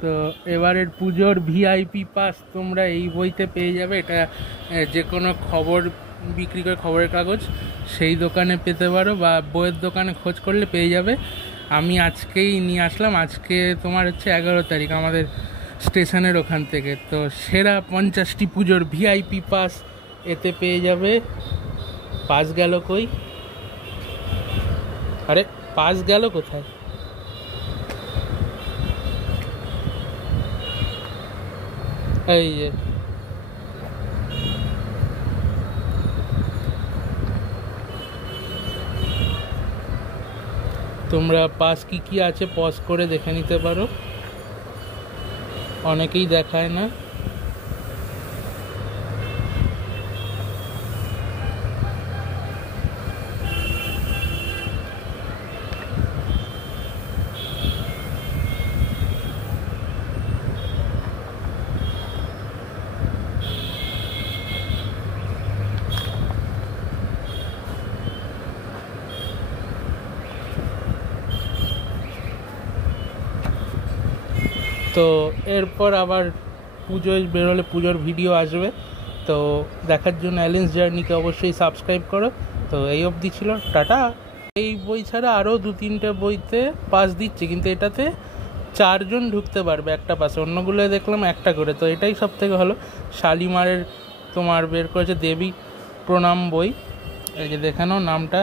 তো এবারের পুজোর ভিআইপি পাস তোমরা এই বইতে পেয়ে যাবে। এটা যে কোনো খবর বিক্রি করে খবরের কাগজ সেই দোকানে পেতে পারো, বা বইয়ের দোকানে খোঁজ করলে পেয়ে যাবে। আমি আজকেই নিয়ে আসলাম। আজকে তোমার হচ্ছে 11 তারিখ আমাদের স্টেশনের ওখান থেকে। তো সেরা 50টি পুজোর ভিআইপি পাস এতে পেয়ে যাবে। পাস গেল কই? আরে পাস গেল কোথায়? এই যে তোমরা পাস কি কি আছে পজ করে দেখে নিতে পারো, অনেকেই দেখায় না। তো এরপর আবার পুজোয় বেরোলে পুজোর ভিডিও আসবে। তো দেখার জন্য অ্যালেন্স জার্নিকে অবশ্যই সাবস্ক্রাইব করো। তো এই অবধি ছিল, টাটা। এই বই ছাড়া আরও 2-3টে বইতে পাস দিচ্ছে, কিন্তু এটাতে 4 জন ঢুকতে পারবে একটা পাসে, অন্যগুলো দেখলাম একটা করে। তো এটাই সব থেকে ভালো। শালিমারের তোমার বের করেছে দেবী প্রণাম বই, এই যে দেখানো নামটা।